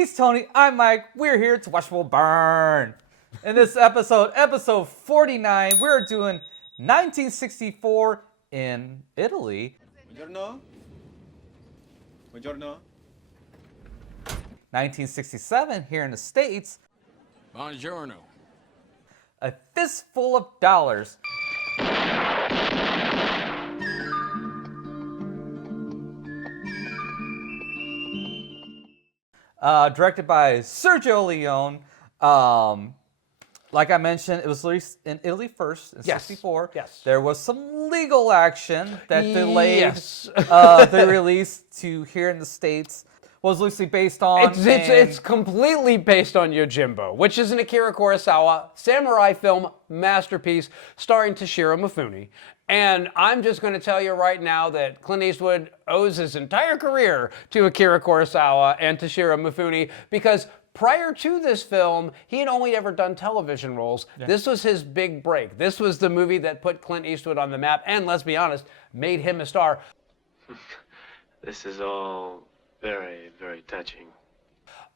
He's Tony, I'm Mike, we're here to watch Will Burn. In this episode, episode 49, we're doing 1964 in Italy. Buongiorno. Buongiorno. 1967 here in the States. Buongiorno. A Fistful of Dollars. Directed by Sergio Leone. Like I mentioned, it was released in Italy first in '64. Yes. There was some legal action that delayed Yes. the release to here in the States. Was loosely based on. It's completely based on Yojimbo, which is an Akira Kurosawa samurai film masterpiece starring Toshiro Mifune. And I'm just going to tell you right now that Clint Eastwood owes his entire career to Akira Kurosawa and Toshiro Mifune because prior to this film, he had only ever done television roles. Yeah. This was his big break. This was the movie that put Clint Eastwood on the map and, let's be honest, made him a star. This is all very, very touching.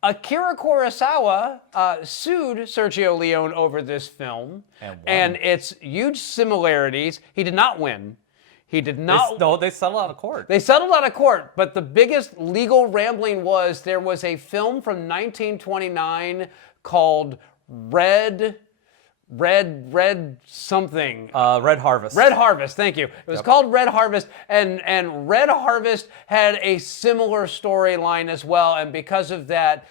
Akira Kurosawa sued Sergio Leone over this film, and its huge similarities. He did not win. He did not. No, they settled out of court. They settled out of court, but the biggest legal rambling was there was a film from 1929 called Red something. Red Harvest. Red Harvest, thank you. It was called Red Harvest, and Red Harvest had a similar storyline as well, and because of that,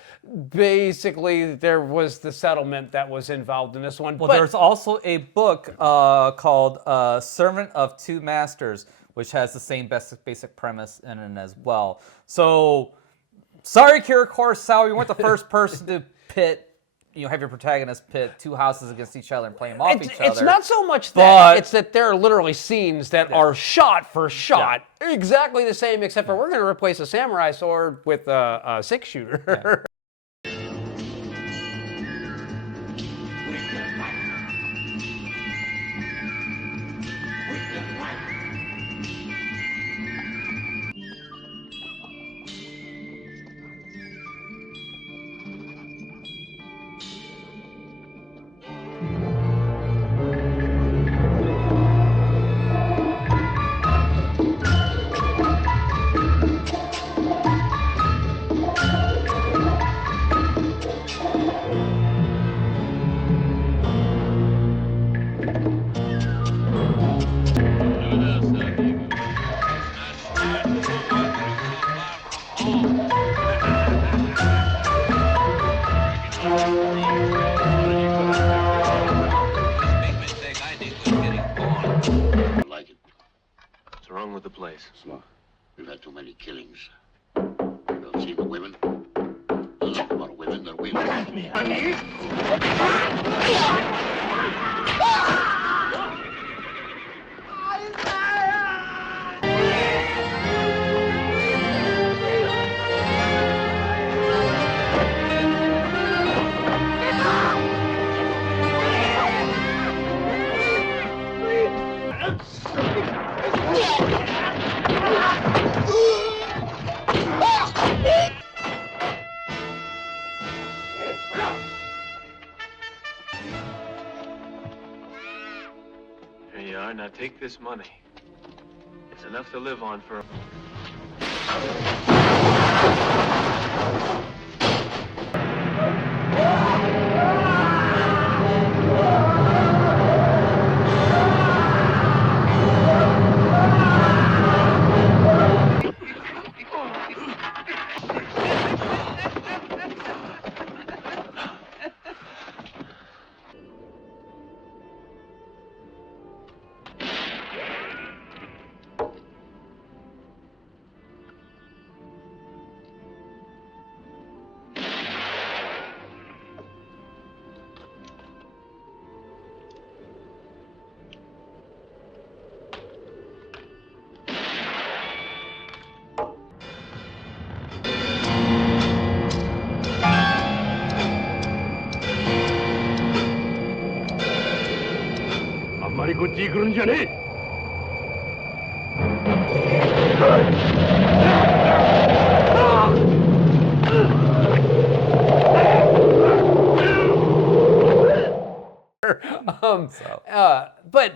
basically there was the settlement that was involved in this one. Well, there's also a book called Servant of Two Masters, which has the same basic premise in it as well. So, sorry, Akira Kurosawa, you weren't the first person to have your protagonist pit two houses against each other and play them off each other. It's not so much that, it's that there are literally scenes that are shot for shot, exactly the same, except for we're going to replace a samurai sword with a six-shooter. Yeah. What's wrong with the place? Smart. We've had too many killings. You don't see the women? There's a lot of women that we like me. Here you are. Now take this money. It's enough to live on forりこっちに来るんじゃねえ。here. But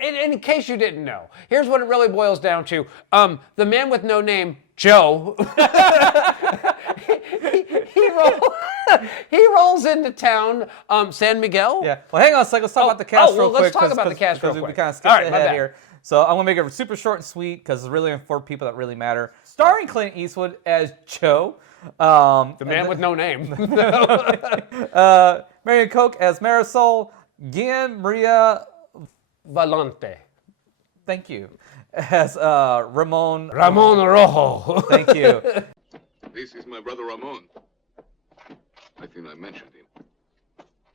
in case you didn't know, here's what it really boils down to. The man with no name, Joe, he rolls into town, San Miguel. Yeah. Well, hang on a second. Let's talk about the cast real quick. Let's talk about the cast real quick. We kind of skipped ahead here. So I'm going to make it super short and sweet because it's really for people that really matter. Starring Clint Eastwood as Joe. The man with no name. Marion Koch as Marisol. Gian Maria Valente. Thank you. As Ramon. Ramon Rojo. Thank you. This is my brother Ramon. I think I mentioned him.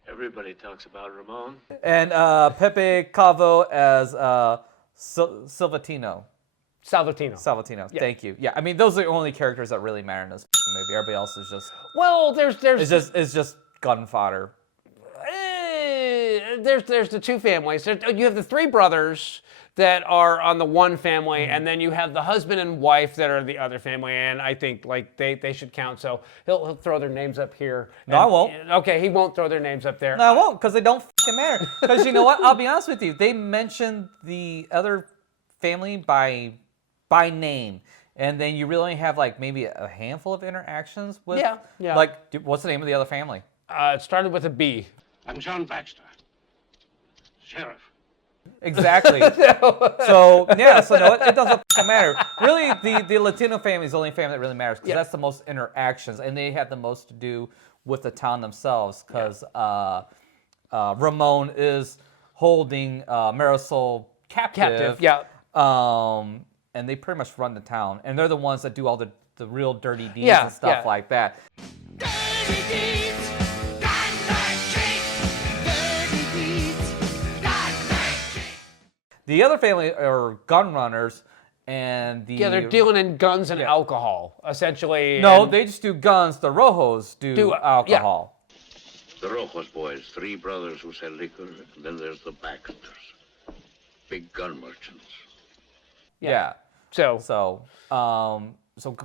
Everybody talks about Ramon. And Pepe Cavo as Salvatino. Salvatino. Yeah. Thank you. Yeah, I mean those are the only characters that really matter in this movie. Everybody else is just it's just gun fodder. There's the two families. You have the three brothers that are on the one family, and then you have the husband and wife that are the other family. And I think like they should count. So he'll throw their names up here. No, I won't. Okay, he won't throw their names up there. No, I won't because they don't fucking matter. Because you know what? I'll be honest with you. They mentioned the other family by name, and then you really only have like maybe a handful of interactions with. Yeah. Like, what's the name of the other family? It started with a B. I'm John Baxter, sheriff. Exactly. So no, it doesn't matter. Really, the Latino family is the only family that really matters because that's the most interactions, and they have the most to do with the town themselves. Because Ramon is holding Marisol captive. Yeah. And they pretty much run the town, and they're the ones that do all the real dirty deeds and stuff like that. Dirty deeds, done like cheap. Dirty deeds, done like cheap. The other family are gun runners, and They're dealing in guns and alcohol, essentially. No, they just do guns. The Rojos do alcohol. The Rojos boys, three brothers who sell liquor, and then there's the Baxters, big gun merchants. Yeah. So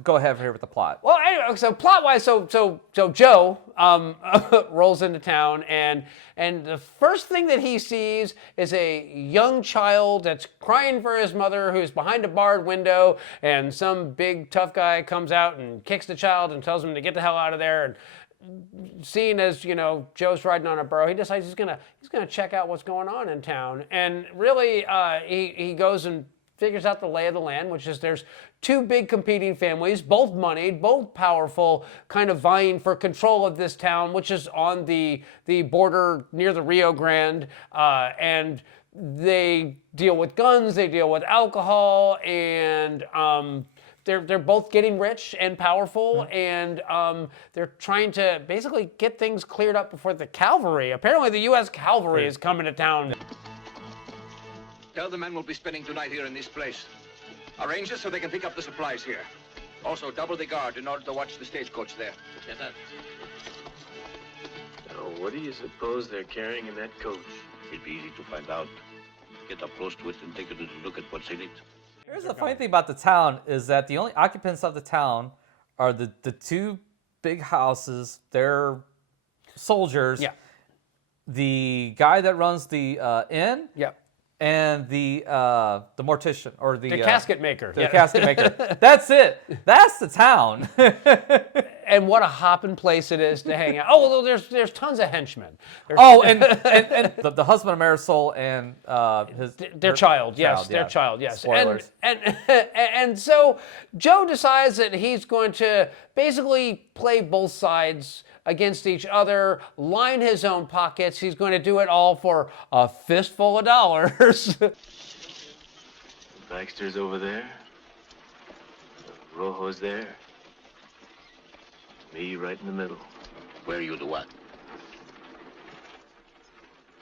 go ahead here with the plot. Well, anyway, so plot-wise, so Joe rolls into town, and the first thing that he sees is a young child that's crying for his mother, who's behind a barred window, and some big tough guy comes out and kicks the child and tells him to get the hell out of there. And seeing as Joe's riding on a burro, he decides he's gonna check out what's going on in town, and really he goes and figures out the lay of the land, which is there's two big competing families, both moneyed, both powerful, kind of vying for control of this town, which is on the border near the Rio Grande, and they deal with guns, they deal with alcohol, and they're both getting rich and powerful, and they're trying to basically get things cleared up before the cavalry. Apparently the U.S. cavalry is coming to town. Tell the men we'll be spending tonight here in this place. Arrange it so they can pick up the supplies here. Also, double the guard in order to watch the stagecoach there. Lieutenant, Now, what do you suppose they're carrying in that coach? it'd be easy to find out. Get up close to it and take a little look at what's in it. Here's the funny thing about the town is that the only occupants of the town are the two big houses. They're soldiers. Yeah. The guy that runs the inn. Yep. And the mortician or the casket maker. The casket maker. That's it. That's the town. And what a hopping place it is to hang out. Oh, well, there's tons of henchmen. And the husband of Marisol and their child, yes. Spoilers. And so Joe decides that he's going to basically play both sides against each other, line his own pockets. He's going to do it all for a fistful of dollars. Baxter's over there. Rojo's there. Me right in the middle. Where you do what?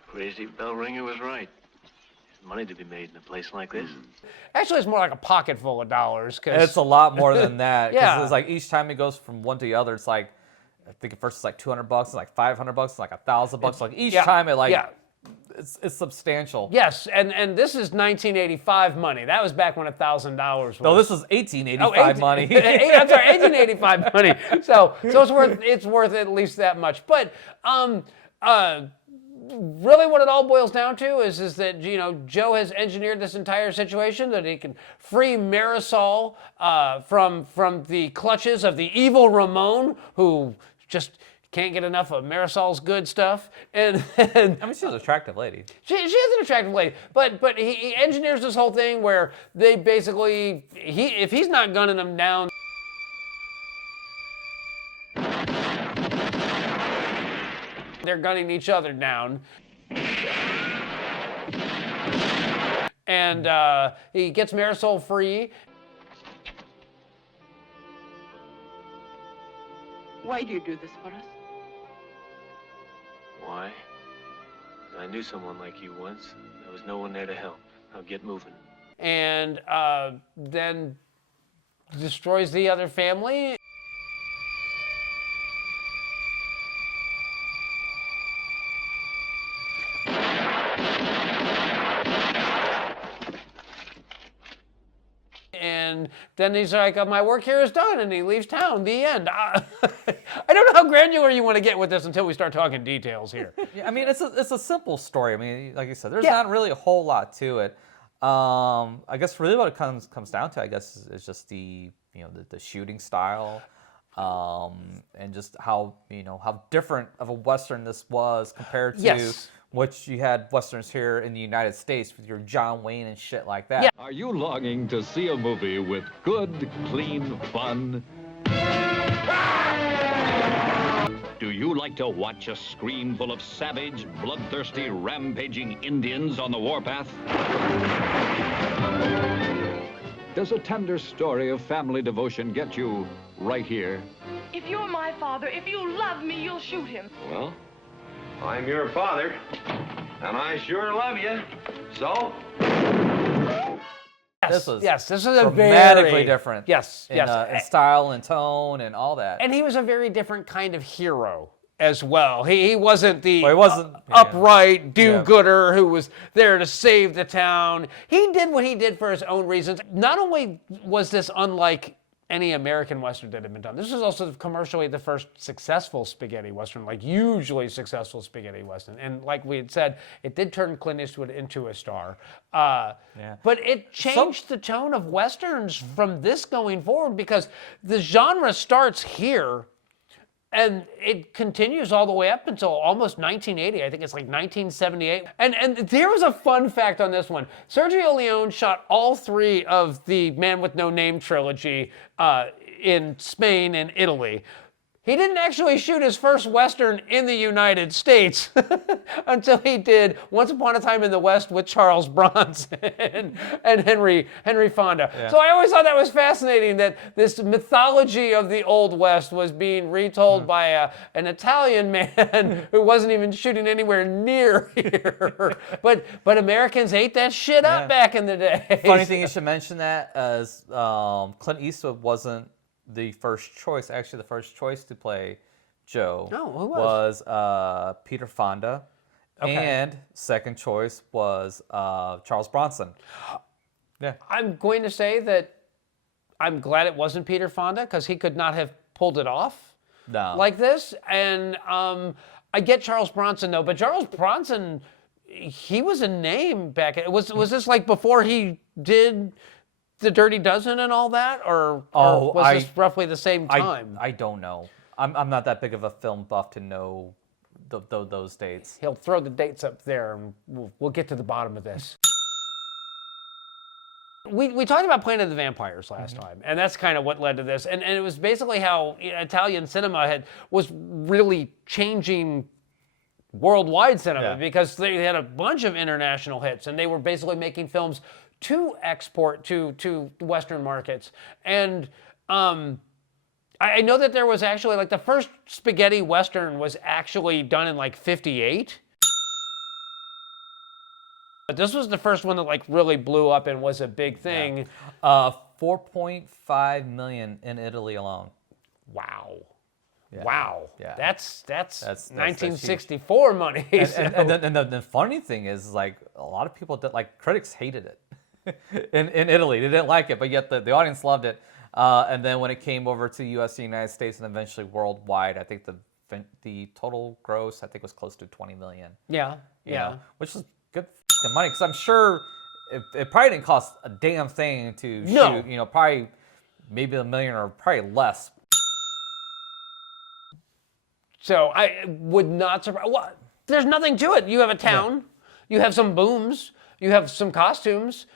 Crazy bell ringer was right. There's money to be made in a place like this. Actually, it's more like a pocket full of dollars. It's a lot more than that. 'Cause Yeah. it's like each time it goes from one to the other, it's like, I think at first it's like $200, it's like $500, it's like $1,000. Like each time it it's substantial. Yes, and this is 1985 money. That was back when $1,000 was. No, this was 1885 money. I'm sorry, 1885 money. So it's worth at least that much. But really what it all boils down to is that, Joe has engineered this entire situation that he can free Marisol from the clutches of the evil Ramon, who just can't get enough of Marisol's good stuff. And I mean, she's an attractive lady. she is an attractive lady, but he engineers this whole thing where they basically, if he's not gunning them down, they're gunning each other down. And he gets Marisol free. Why do you do this for us? Why? 'Cause I knew someone like you once. There was no one there to help. Now get moving. And then destroys the other family. And then he's like, my work here is done, and he leaves town. The end. I don't know how granular you want to get with this until we start talking details here. Yeah, I mean, it's a simple story. I mean, like you said, there's Yeah. not really a whole lot to it. I guess really what it comes down to, I guess, is just the shooting style, and just how different of a Western this was compared to Yes. what you had Westerns here in the United States with your John Wayne and shit like that. Yeah. Are you longing to see a movie with good, clean fun? Do you like to watch a screen full of savage, bloodthirsty, rampaging Indians on the warpath? Does a tender story of family devotion get you right here? If you're my father, if you love me, you'll shoot him. Well, I'm your father, and I sure love you. So? This was Yes, this is a dramatically very different. Yes, in, yes. in style and tone and all that. And he was a very different kind of hero as well. He wasn't the Well, he wasn't- upright do-gooder who was there to save the town. He did what he did for his own reasons. Not only was this unlike any American Western that had been done, this was also commercially the first successful spaghetti Western, like hugely successful spaghetti Western. And like we had said, it did turn Clint Eastwood into a star. But it changed the tone of Westerns from this going forward, because the genre starts here and it continues all the way up until almost 1980. I think it's like 1978. And there was a fun fact on this one. Sergio Leone shot all three of the Man with No Name trilogy in Spain and Italy. He didn't actually shoot his first Western in the United States until he did Once Upon a Time in the West with Charles Bronson and Henry Fonda. Yeah. So I always thought that was fascinating, that this mythology of the Old West was being retold by an Italian man who wasn't even shooting anywhere near here. But Americans ate that shit up back in the day. Funny thing you should mention that, as Clint Eastwood wasn't the first choice. Actually, the first choice to play Joe who was? Peter Fonda, Okay. and second choice was Charles Bronson. Yeah, I'm going to say that I'm glad it wasn't Peter Fonda, because he could not have pulled it off no, like this. And I get Charles Bronson though, but Charles Bronson, he was a name back. Was this like before he did The Dirty Dozen and all that, or was this roughly the same time? I don't know. I'm not that big of a film buff to know those dates. He'll throw the dates up there, and we'll get to the bottom of this. We talked about Planet of the Vampires last time, and that's kind of what led to this. And it was basically how Italian cinema was really changing worldwide cinema, because they had a bunch of international hits, and they were basically making films to export to Western markets. And I know that there was actually, like, the first spaghetti Western was actually done in like 58. But this was the first one that like really blew up and was a big thing. 4.5 million in Italy alone. Wow. Yeah. Wow. Yeah. That's That's 1964 money. And then the funny thing is, like, a lot of people that, like, critics hated it in Italy. They didn't like it, but yet the audience loved it. And then when it came over to U.S. and the United States and eventually worldwide, I think the the total gross, I think, was close to 20 million. Yeah, you yeah. know, which is good f***ing money, because I'm sure it probably didn't cost a damn thing to No. shoot. You know, probably maybe $1 million or probably less. So I would not surprise. What? There's nothing to it. You have a town. You have some booms. You have some costumes.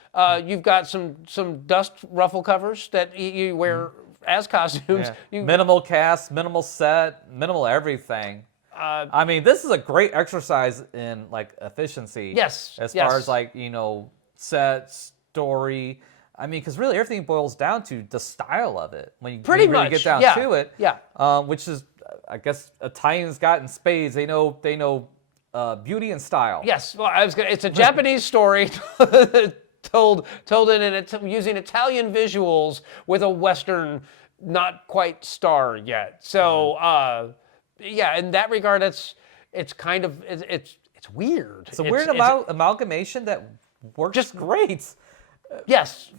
You've got some dust ruffle covers that you wear as costumes. Yeah. Minimal cast, minimal set, minimal everything. I mean, this is a great exercise in like efficiency. Yes. As far as like, you know, set, story. I mean, because really everything boils down to the style of it. When you really get down to it. Yeah. Which is, I guess, Italians got in spades. They know beauty and style. Yes. Well, it's a Japanese story told using Italian visuals with a Western not quite star yet. So yeah, in that regard, it's kind of it's weird. It's a weird amalgamation that works just great. Yes.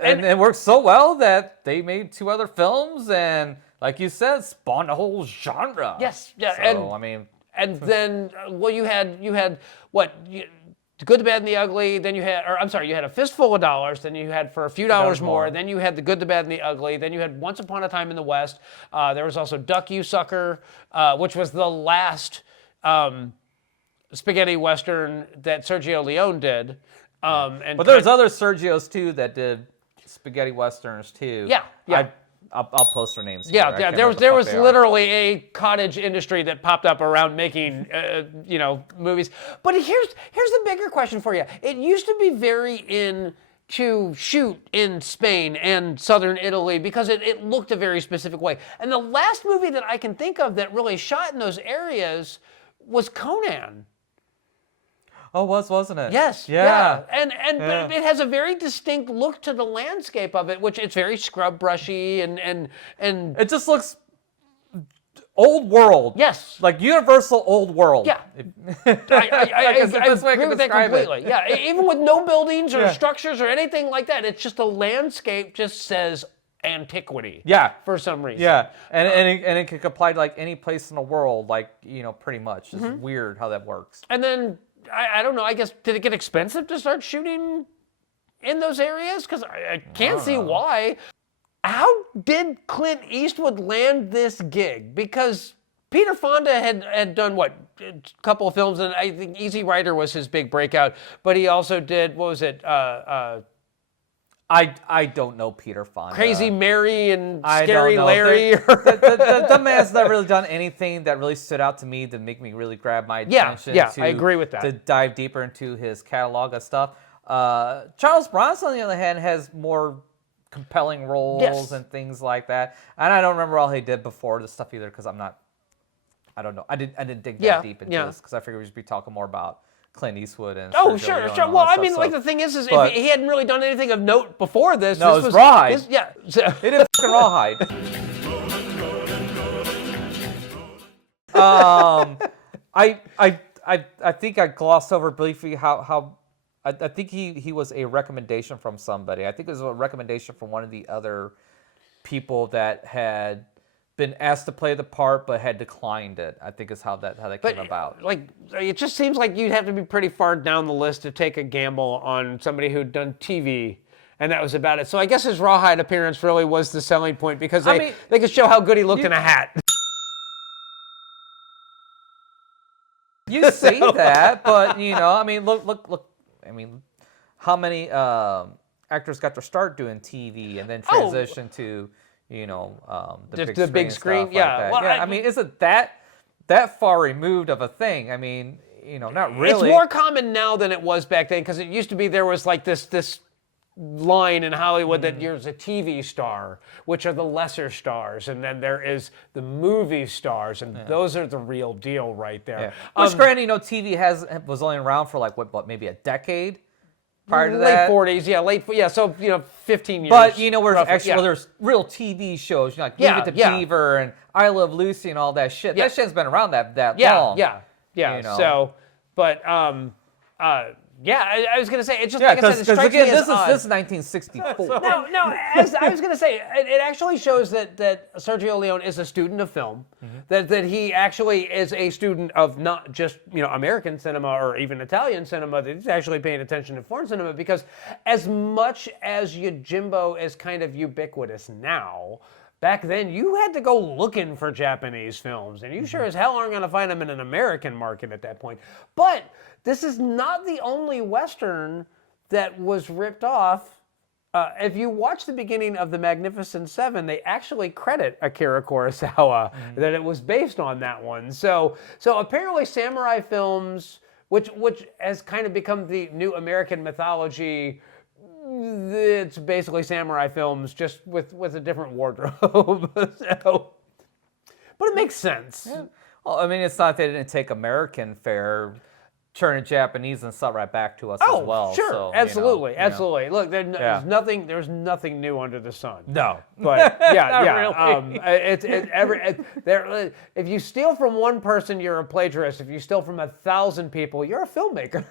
And it works so well that they made 2 other films and, like you said, spawned a whole genre. Yes. Yeah. So, I mean. And then, well, you had what? The Good, the Bad, and the Ugly. Then you had, you had A Fistful of Dollars. Then you had For a Few Dollars More. Then you had The Good, the Bad, and the Ugly. Then you had Once Upon a Time in the West. There was also Duck You Sucker, which was the last spaghetti western that Sergio Leone did. But there's other Sergios too that did spaghetti westerns too. Yeah. I'll post their names. Here. Yeah. There was literally a cottage industry that popped up around making, movies. But here's the bigger question for you. It used to be very in to shoot in Spain and southern Italy because it looked a very specific way. And the last movie that I can think of that really shot in those areas was Conan. Oh, wasn't it? Yes. Yeah. And it has a very distinct look to the landscape of it, which it's very scrub brushy and it just looks old world. Yes. Like universal old world. Yeah. I agree with that completely. Yeah. Even with no buildings or structures or anything like that, it's just the landscape just says antiquity. Yeah. For some reason. Yeah. And it can apply to like any place in the world, like, pretty much. It's weird how that works. And then I don't know, I guess, did it get expensive to start shooting in those areas? Because I can't see why. How did Clint Eastwood land this gig? Because Peter Fonda had done, a couple of films, and I think Easy Rider was his big breakout, but he also did, what was it? I don't know Peter Fonda. Crazy Mary and Scary Larry. The man's not really done anything that really stood out to me to make me really grab my attention. Yeah, I agree with that. To dive deeper into his catalog of stuff. Charles Bronson, on the other hand, has more compelling roles and things like that. And I don't remember all he did before this stuff either, because I don't know. I didn't dig that deep into this, because I figured we'd just be talking more about Clint Eastwood and Oh, Sergio sure. Leone Well, and all that I mean, stuff, the thing is but- if he hadn't really done anything of note before this. No, this it was Rawhide. So, He did fucking Rawhide. I think I glossed over briefly how I think he was a recommendation from somebody. I think it was a recommendation from one of the other people that had been asked to play the part but had declined it. I think is how that came about. It just seems like you'd have to be pretty far down the list to take a gamble on somebody who'd done TV, and that was about it. So I guess his Rawhide appearance really was the selling point, because they could show how good he looked in a hat. You say that, but look. I mean, how many actors got their start doing TV and then transition to the big screen? Stuff like that. Well, I mean, isn't that far removed of a thing? I mean, not really. It's more common now than it was back then, because it used to be there was like this line in Hollywood that there's a TV star, which are the lesser stars, and then there is the movie stars, and those are the real deal right there. Yeah. Which, granted, TV was only around for like what maybe a decade prior to that. Late 40s, so 15 years. But there's real TV shows, like Leave It to Beaver and I Love Lucy and all that shit. That shit's been around that long. Yeah. You know. So, but Yeah, I was gonna say it's just Yeah, like I said, it because strikes again, me as odd. this is 1964. No. As I was going to say, it actually shows that Sergio Leone is a student of film. That he actually is a student of not just American cinema or even Italian cinema. That he's actually paying attention to foreign cinema, because as much as Yojimbo is kind of ubiquitous now, back then you had to go looking for Japanese films, and you sure as hell aren't going to find them in an American market at that point. But this is not the only Western that was ripped off. If you watch the beginning of The Magnificent Seven, they actually credit Akira Kurosawa that it was based on that one. So apparently samurai films, which has kind of become the new American mythology, it's basically samurai films just with a different wardrobe. But it makes sense. Yeah. Well, I mean, it's not that they didn't take American fare, turn it Japanese, and sell right back to us as well. Sure, So, absolutely, absolutely. Look, Yeah. there's nothing new under the sun. No. But yeah, Not really. If you steal from one person, you're a plagiarist. If you steal from 1,000 people, you're a filmmaker.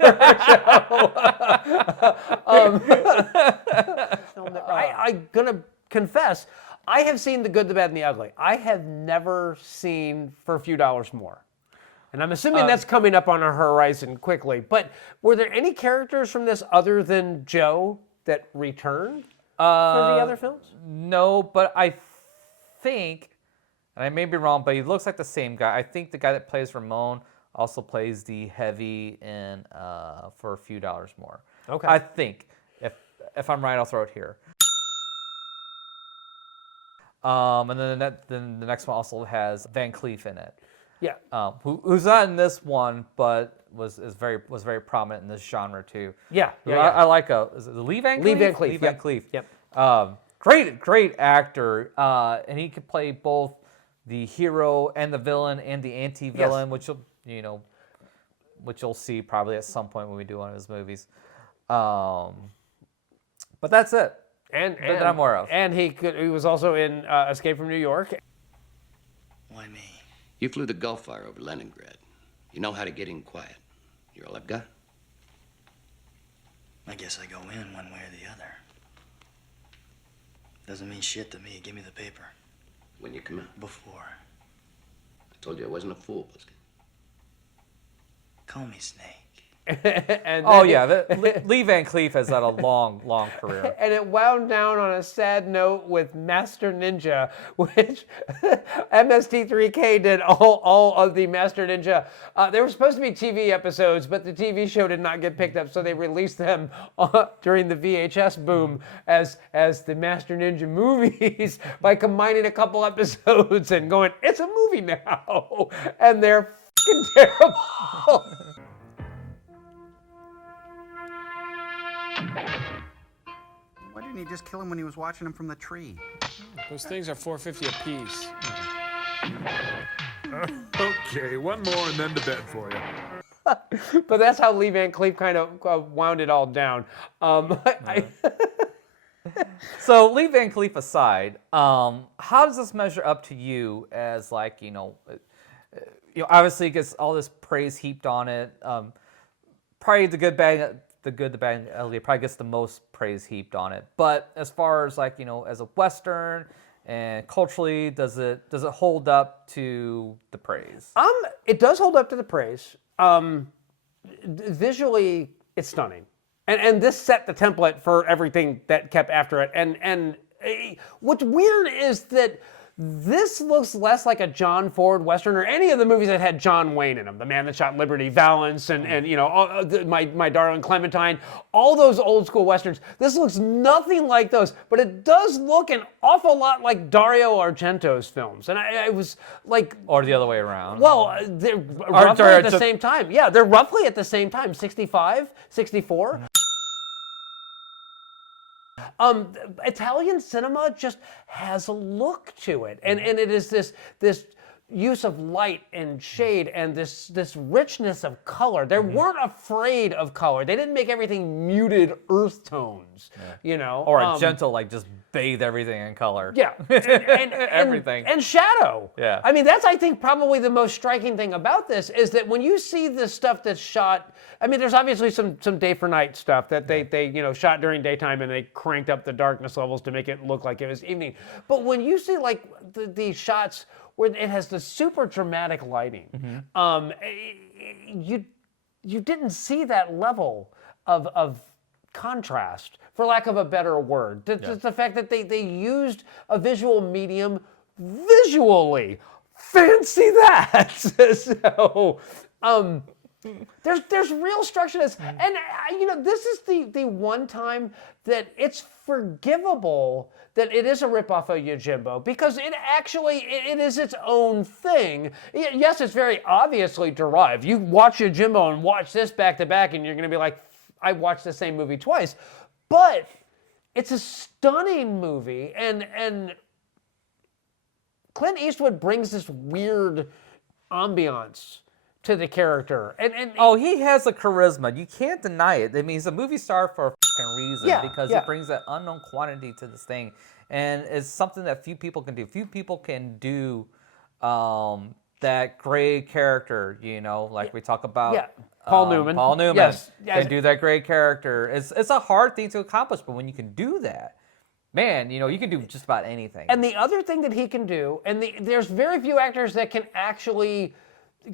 I'm gonna confess, I have seen The Good, the Bad, and the Ugly. I have never seen For a Few Dollars More. And I'm assuming that's coming up on our horizon quickly. But were there any characters from this other than Joe that returned for the other films? No, but I think, and I may be wrong, but he looks like the same guy. I think the guy that plays Ramon also plays the heavy in For a Few Dollars More. Okay. I think. If I'm right, I'll throw it here. And then the next one also has Van Cleef in it. Yeah. Who's not in this one, but was very prominent in this genre too. Yeah. I like is it Lee Van Cleef? Lee Van Cleef. Lee Van Cleef. Yep. Great actor, and he could play both the hero and the villain and the anti-villain, which you'll see probably at some point when we do one of his movies. But that's it. And that I'm aware of. And he was also in Escape from New York. Why me? You flew the Gulf Fire over Leningrad. You know how to get in quiet. You're all I've got. I guess I go in one way or the other. Doesn't mean shit to me. Give me the paper. When you come out. Before. I told you I wasn't a fool, Buskin. Call me Snake. And Lee Van Cleef has had a long career. And it wound down on a sad note with Master Ninja, which MST3K did all of the Master Ninja. They were supposed to be TV episodes, but the TV show did not get picked up, so they released them during the VHS boom as the Master Ninja movies by combining a couple episodes and going, it's a movie now. And they're fucking terrible. Why didn't he just kill him when he was watching him from the tree? Those things are $4.50 a piece. Okay, one more and then to bed for you. But that's how Lee Van Cleef kind of wound it all down. So Lee Van Cleef aside, how does this measure up to you as obviously it gets all this praise heaped on it. Probably the good, the bad, and the ugly probably gets the most praise heaped on it. But as far as as a Western and culturally, does it hold up to the praise? It does hold up to the praise. Visually, it's stunning, and this set the template for everything that kept after it. And what's weird is that this looks less like a John Ford Western or any of the movies that had John Wayne in them. The Man That Shot Liberty Valance and My Darling Clementine, all those old school Westerns. This looks nothing like those, but it does look an awful lot like Dario Argento's films. And I was like... Or the other way around. Well, they're roughly at the same time. Yeah, they're roughly at the same time. 65, 64. Italian cinema just has a look to it, and it is this use of light and shade and this richness of color. They weren't afraid of color. They didn't make everything muted earth tones, or a gentle just bathe everything in color. Yeah, everything. and shadow. Yeah. I mean, that's, I think, probably the most striking thing about this is that when you see the stuff that's shot, I mean, there's obviously some day for night stuff that they shot during daytime and they cranked up the darkness levels to make it look like it was evening. But when you see like the shots where it has the super dramatic lighting, you didn't see that level of contrast, for lack of a better word. The fact that they used a visual medium visually. Fancy that! So, there's real structure to this. And, this is the one time that it's forgivable that it is a ripoff of Yojimbo, because it is its own thing. Yes, it's very obviously derived. You watch Yojimbo and watch this back to back, and you're going to be like, I watched the same movie twice. But it's a stunning movie, and Clint Eastwood brings this weird ambiance to the character. And he has a charisma. You can't deny it. I mean, he's a movie star for a fucking reason, because he brings that unknown quantity to this thing. And it's something that few people can do. Few people can do that gray character, like we talk about. Paul Newman. Paul Newman yes. can do that gray character. It's a hard thing to accomplish, but when you can do that, man, you can do just about anything. And the other thing that he can do, and there's very few actors that can actually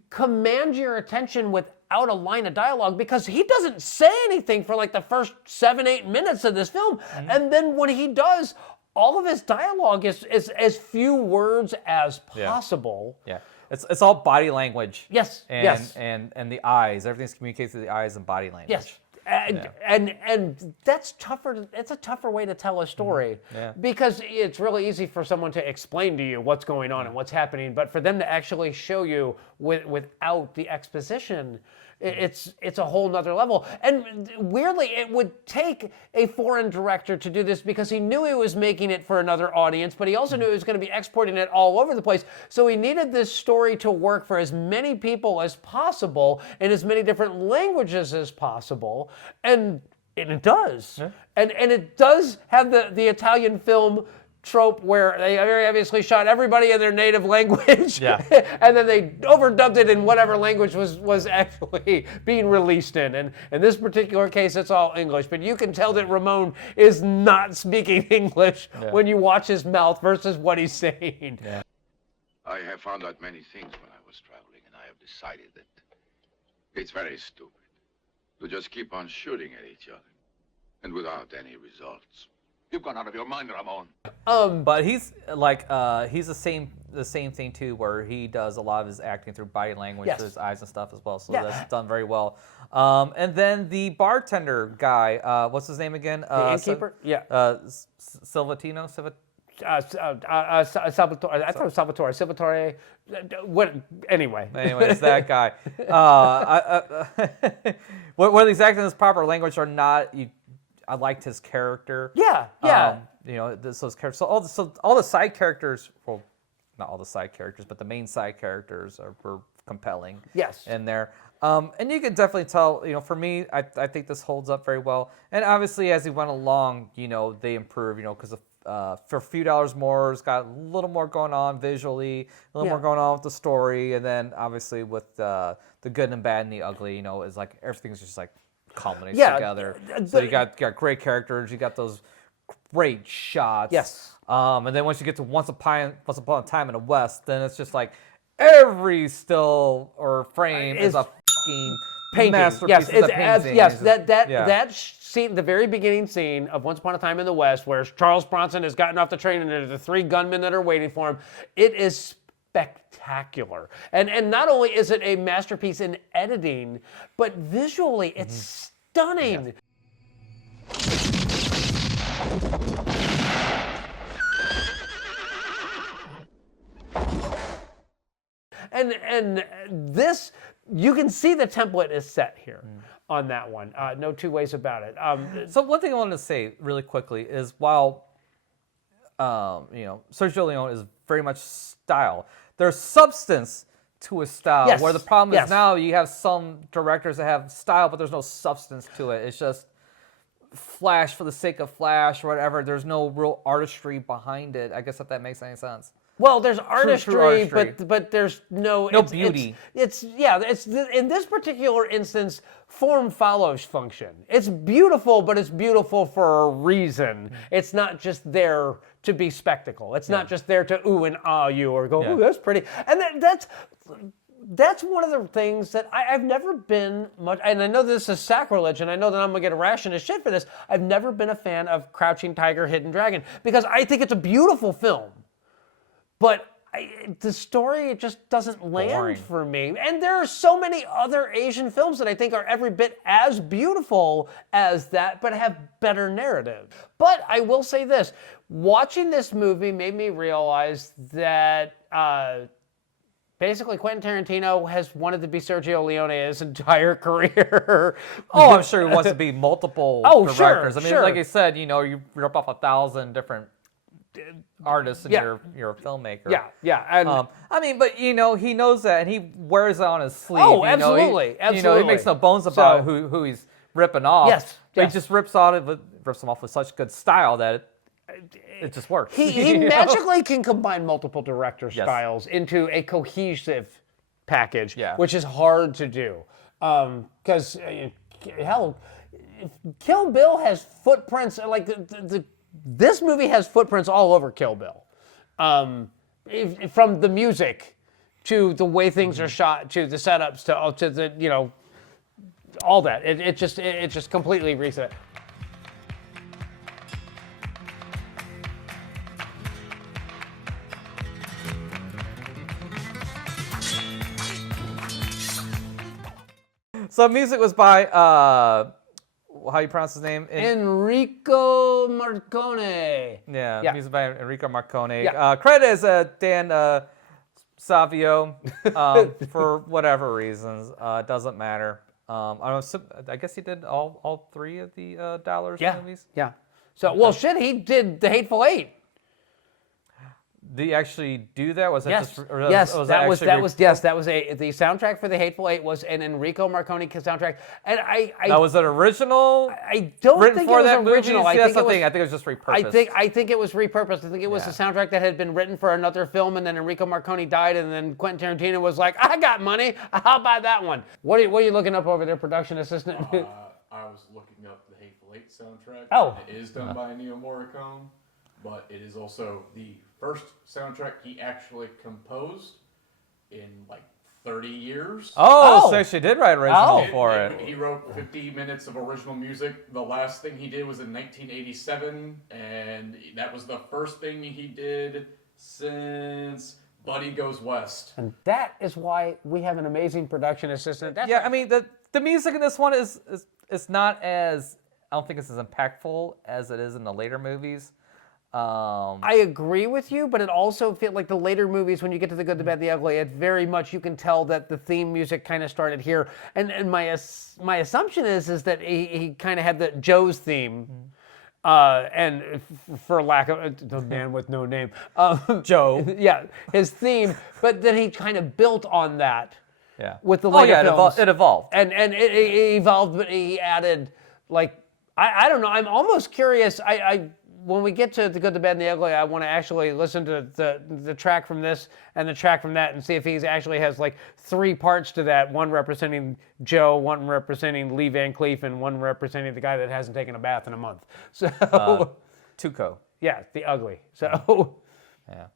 command your attention without a line of dialogue, because he doesn't say anything for like the first 7-8 minutes of this film. And then when he does, all of his dialogue is as few words as possible. Yeah. It's all body language. Yes. And the eyes. Everything's communicated through the eyes and body language. Yes. And that's tougher. It's a tougher way to tell a story, because it's really easy for someone to explain to you what's going on and what's happening, but for them to actually show you without the exposition, it's a whole nother level. And weirdly, it would take a foreign director to do this, because he knew he was making it for another audience, but he also knew he was going to be exporting it all over the place. So he needed this story to work for as many people as possible in as many different languages as possible. And it does. And it does have the Italian film trope where they very obviously shot everybody in their native language, and then they overdubbed it in whatever language was actually being released in. And in this particular case, it's all English. But you can tell that Ramon is not speaking English when you watch his mouth versus what he's saying. I have found out many things when I was traveling, and I have decided that it's very stupid to just keep on shooting at each other, and without any results. You've gone out of your mind, Ramon. But he's like he's the same thing too, where he does a lot of his acting through body language, through his eyes and stuff as well. So that's done very well. And then the bartender guy, what's his name again? The innkeeper? Salvatino? Salvatore. I thought it was Salvatore. Salvatore. What? Anyway, it's that guy. Whether he's acting in his proper language or not, I liked his character. Those characters. So all the side characters, well, not all the side characters, but the main side characters were compelling. In there. And you can definitely tell, for me, I think this holds up very well. And obviously, as he went along, they improved, because for a few dollars more, it's got a little more going on visually, a little more going on with the story. And then obviously with the good and bad and the ugly, is like everything's just like culminates together. So you got great characters, you got those great shots. And then once you get to Once Upon a Time in the West, then it's just like every still or frame is a fucking painting. Masterpiece. That scene, the very beginning scene of Once Upon a Time in the West, where Charles Bronson has gotten off the train and there's the 3 gunmen that are waiting for him, it is spectacular. And not only is it a masterpiece in editing, but visually it's stunning. And this, you can see the template is set here on that one. No two ways about it. So one thing I wanted to say really quickly is while Sergio Leone is very much style, there's substance to his style. Where the problem is now you have some directors that have style, but there's no substance to it. It's just flash for the sake of flash or whatever. There's no real artistry behind it. I guess if that makes any sense. Well, there's artistry, true artistry. but there's no beauty. It's in this particular instance, form follows function. It's beautiful, but it's beautiful for a reason. It's not just there to be spectacle. It's not just there to ooh and ah you or go, ooh, that's pretty. And that's one of the things that I've never been much, and I know this is sacrilege, and I know that I'm going to get a ration of shit for this. I've never been a fan of Crouching Tiger, Hidden Dragon, because I think it's a beautiful film. But the story just doesn't land for me. And there are so many other Asian films that I think are every bit as beautiful as that, but have better narrative. But I will say this. Watching this movie made me realize that basically Quentin Tarantino has wanted to be Sergio Leone his entire career. Oh, I'm sure he wants to be multiple directors. Sure, I mean, like I said, you rip off 1,000 different artist and you're a filmmaker. Yeah. And, I mean, but he knows that, and he wears it on his sleeve. Oh, absolutely. He makes no bones about who he's ripping off. Yes. But he just rips them off with such good style that it just works. He magically can combine multiple director styles into a cohesive package, which is hard to do. Because hell, Kill Bill has footprints like this movie has footprints all over Kill Bill, from the music to the way things are shot to the setups to the all that. It just completely reset. So music was by how you pronounce his name? Enrico Morricone. Yeah, music by Enrico Morricone. Yeah. Credit is Dan Savio for whatever reasons. It doesn't matter. I guess he did all three of the Dollars movies. Yeah. So he did The Hateful Eight. Did he actually do that? Was that yes. just? The soundtrack for The Hateful Eight was an Enrico Morricone soundtrack, and That was an original. I don't think it was original. I think it was just repurposed. I think it was repurposed. I think it was a soundtrack that had been written for another film, and then Enrico Morricone died, and then Quentin Tarantino was like, "I got money. I'll buy that one." What are you looking up over there, production assistant? I was looking up the Hateful Eight soundtrack. Oh, it is done by Ennio Morricone, but it is also the first soundtrack he actually composed in like 30 years. So he actually did write original for it. He wrote 50 minutes of original music. The last thing he did was in 1987, and that was the first thing he did since Buddy Goes West. And that is why we have an amazing production assistant. I mean, the music in this one is not as, I don't think it's as impactful as it is in the later movies. I agree with you, but it also feels like the later movies, when you get to The Good, the Bad, the Ugly, it very much, you can tell that the theme music kind of started here. And my assumption is that he kind of had the Joe's theme, and for lack of the man with no name, Joe, his theme. But then he kind of built on that. Yeah. With the later films. It evolved. And it evolved, but he added I don't know. I'm almost curious. When we get to The Good, the Bad, and the Ugly, I want to actually listen to the track from this and the track from that and see if he actually has like three parts to that, one representing Joe, one representing Lee Van Cleef, and one representing the guy that hasn't taken a bath in a month. So Tuco. Yeah, the Ugly. So yeah.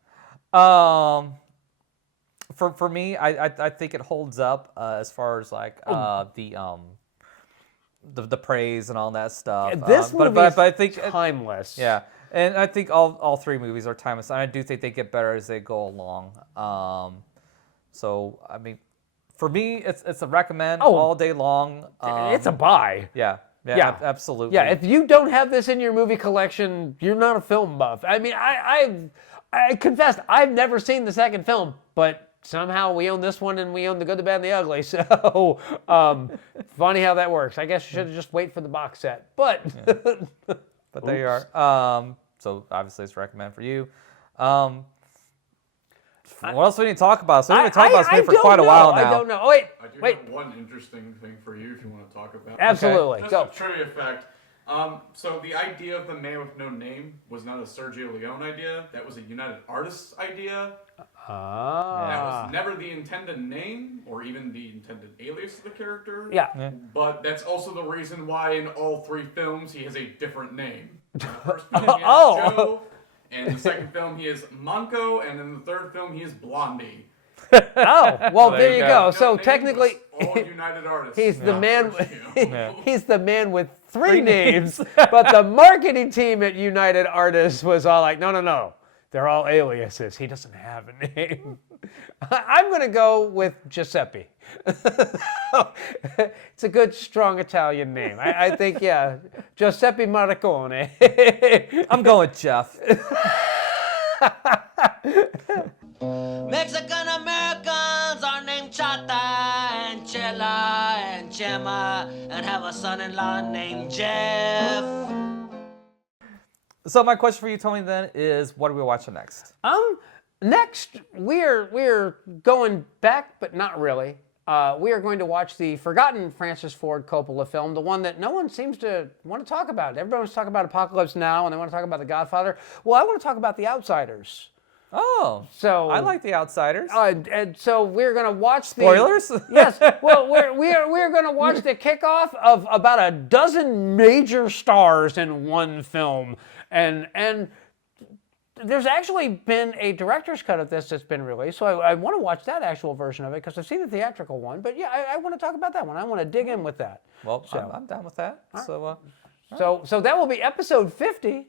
For me, I think it holds up as far as like the praise and all that stuff. This movie is I think timeless. Yeah, and I think all three movies are timeless. And I do think they get better as they go along. So I mean, for me, it's a recommend all day long. It's a buy. Yeah, absolutely. Yeah, if you don't have this in your movie collection, you're not a film buff. I mean, I confess, I've never seen the second film, but somehow we own this one and we own The Good, the Bad, and the Ugly. So funny how that works. I guess you should have just wait for the box set. But but there you are. So obviously it's a recommend for you. What else do we need to talk about? So we've been talking about this movie for quite a while now. I don't know. Oh, wait. I do have one interesting thing for you if you want to talk about. Absolutely. Just Go. a trivia fact. So the idea of the Man with No Name was not a Sergio Leone idea. That was a United Artists idea. That was never the intended name or even the intended alias of the character. Yeah. But that's also the reason why in all 3 films he has a different name. In the first film he has Joe, and in the second film he is Manco, and in the third film he is Blondie. Oh, well, there you go. No So name technically, was all United Artists. he's the man. Sergio. He's the man with 3 names. But the marketing team at United Artists was all like, no. They're all aliases. He doesn't have a name. I'm going to go with Giuseppe. It's a good, strong Italian name. I think, yeah, Giuseppe Marcone. I'm going with Jeff. Mexican Americans are named Chata and Chela and Chema and have a son-in-law named Jeff. So my question for you, Tony, then is, what are we watching next? Next, we're going back, but not really. We are going to watch the forgotten Francis Ford Coppola film, the one that no one seems to want to talk about. Everybody wants to talk about Apocalypse Now, and they want to talk about The Godfather. Well, I want to talk about The Outsiders. Oh, so I like The Outsiders. And so we're going to watch the spoilers. Yes, well, we're going to watch the kickoff of about a dozen major stars in one film, and there's actually been a director's cut of this that's been released, so I want to watch that actual version of it because I've seen the theatrical one. But yeah, I want to talk about that one. I want to dig in with that. Well, I'm down with that. Right. So that will be episode 50.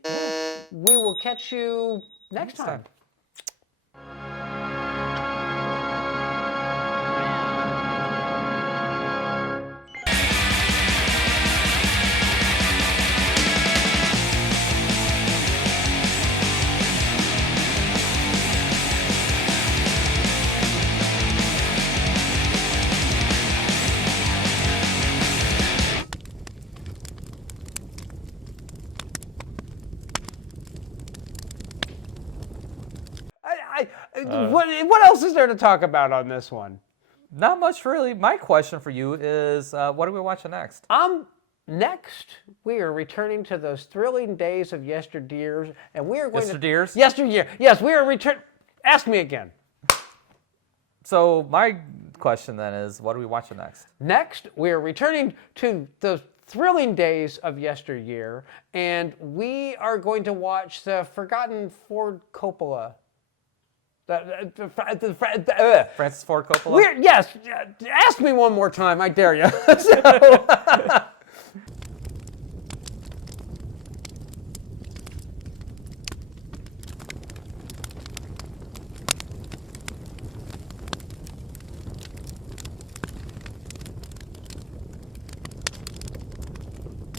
We will catch you next time. What else is there to talk about on this one? Not much, really. My question for you is, what are we watching next? Next, we are returning to those thrilling days of yesteryears, and we are going Yesteryears? Yesteryear. Yes, we are Ask me again. So my question then is, what are we watching next? Next, we are returning to the thrilling days of yesteryear, and we are going to watch the forgotten Ford Coppola. Francis Ford Coppola? Yes, ask me one more time, I dare you.